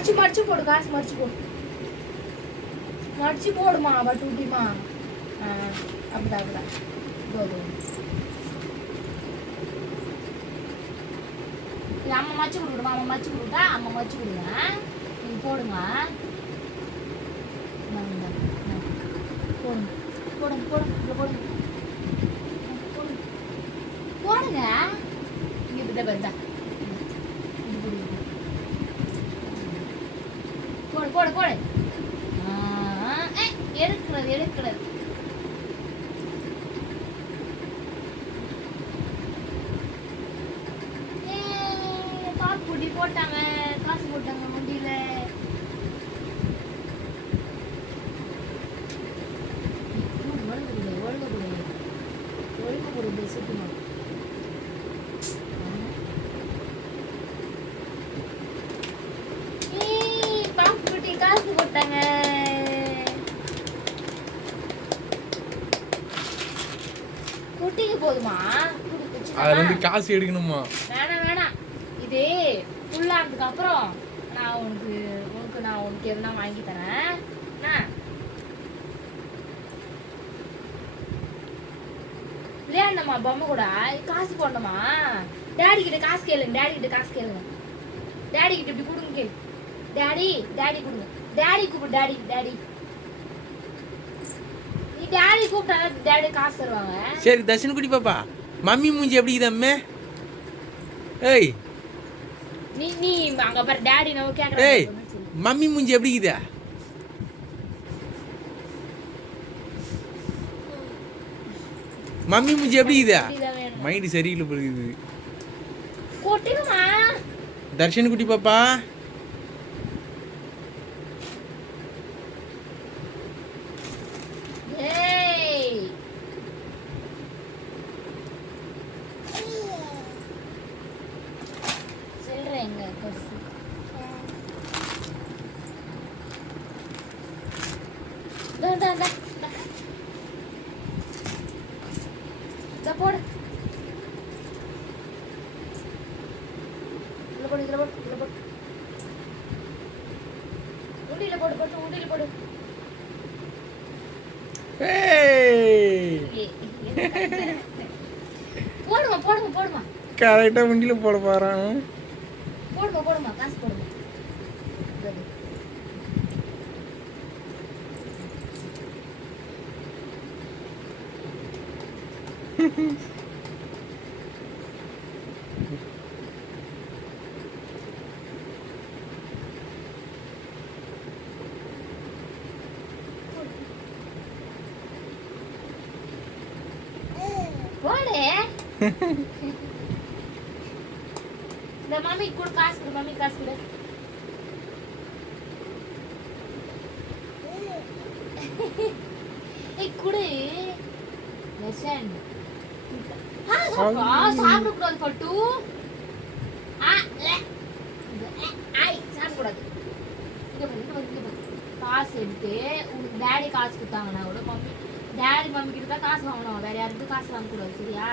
மடிச்சு மடிச்சு போடு காசு மடிச்சு போடு மடிச்சு போடுமா பட்டு ஊட்டிமா ஆ அப்படிதான் அப்படிதான். இதோ, அம்மா மச்சு கொடுக்குறமா அம்மா மச்சு கொடுத்தா அம்மா மச்சு கொடுங்க. நீங்கள் போடுங்க. போடுங்க போடுங்க போடுங்க போடுங்க. போடுங்க. போடுங்க. இங்க இப்படி போடு போடு. எடுக்கிறது எடுக்கிறது. ஏய், போட்டாங்க காசு போட்டாங்க முண்டியில ஒழுங்கு கொடு ஒழுங்கு கொடு ஒழுங்கு கொடு சுத்தமா ஏய், பாப்பு குட்டி காசு போட்டாங்க குட்டிக்கு போதுமா? அதுல இருந்து காசு எடுக்கணுமா? வேணாம் வேணாம். இது ஃபுல்லானதுக்கு அப்புறம் நான் உனக்கு உனக்கு நான் உனக்கு எதுனா வாங்கி தரேன். விளையாடணுமா பொம்மை கூட? காசு போடணுமா? டேடி கிட்ட காசு கேளுங்க டேடி கிட்ட காசு கேளுங்க டேடி கிட்ட இப்படி கொடுங்க கேளு. டேடி டேடி கொடுங்க. டேடி கூப்பிடு டேடி டேடி டேடி கூப்பிட்டா டேடி காசு தருவாங்க. சரி தர்ஷன் குட்டி பாப்பா. மம்மி மூஞ்சி எப்படி இருக்குது அம்மே? ஏய். நீ நீ அங்க பாரு டேடி நம்ம ஏய் கேக்குறாங்க மம்மி மூஞ்சி எப்படி இருக்குதா? மம்மி மூஞ்சி எப்படி வேணும். மைண்டு சரியில்லை போல இருக்குது. கொட்டுங்கம்மா தர்ஷன் குட்டி பாப்பா ஏய் சில்லறை எங்க டா போடு. இதுல போடு இதுல போடு இதுல போடு. உண்டியில போடு போட்டு உண்டியில போடு. போடுமா போடுமா போடுமா. கரெக்டாக வண்டியில் போட போகிறான் போடுமா போடுமா காசு போடுமா இதோ. போடு இந்த மம்மி கூட காசு கொடு மம்மி காசு கொடு ஏய் குடு லெசன் சாப்பிடக்கூடாது பட்டு. சாப்பிடக்கூடாது. காசு எடுத்து உனக்கு டேடி காசு கொடுத்தாங்கன்னா கூட மம்மி டேடி மம்மி கிட்ட தான் காசு வாங்கணும். வேற யாருக்கும் காசு வாங்கக்கூடாது சரியா?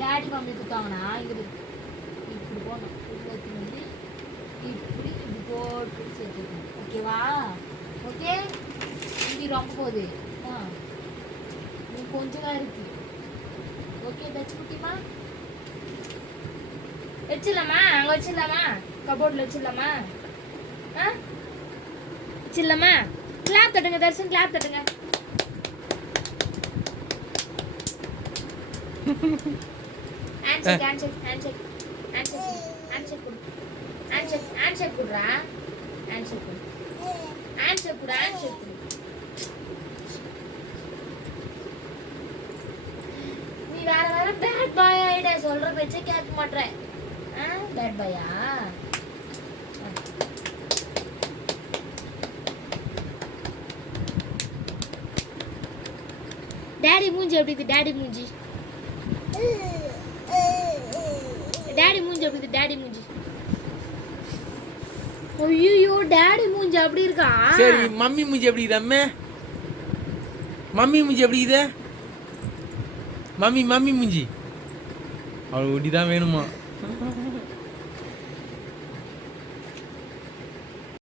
டேடி மம்மி கொடுத்தாங்கன்னா இங்க பாரு. இப்படி போடணும் உள்ள எடுத்துட்டு வந்து இப்படி இப்படி போட்டு சேர்த்துக்கணும் ஓகேவா ஓகே இங்கே ரொம்ப போகுது ஆ நீ கொஞ்சம் தான் இருக்கு ஓகே தச்சு குட்டிமா வச்சிடலாமா அங்கே வச்சிடலாமா கபோர்டில் வச்சிடலாமா ஆ வச்சிடலாமா கிளாப் தட்டுங்க தர்ஷன் கிளாப் தட்டுங்க handshake handshake handshake handshake answer கொடு. ஆன்சர் ஆன்சர் கொடுறா. ஆன்சர் கொடு. ஆன்சர் கொடு ஆன்சர் கொடு. நீ வேற வேற பேட் பாய் ஆயிட சொல்ற பேச்சே கேட்க மாட்ற. பேட் பாயா டாடி மூஞ்சி எப்படி இருக்கு? டாடி மூஞ்சி. டாடி மூஞ்சி மூஞ்சி அப்படி டேடி மூஞ்சி. ஐயோ டேடி மூஞ்சி அப்படி இருக்கா? சரி மம்மி மூஞ்சி எப்படி அம்மே? மம்மி மூஞ்சி எப்படி இது மம்மி மம்மி மூஞ்சி. அவளுக்கு ஒட்டி தான் வேணுமா?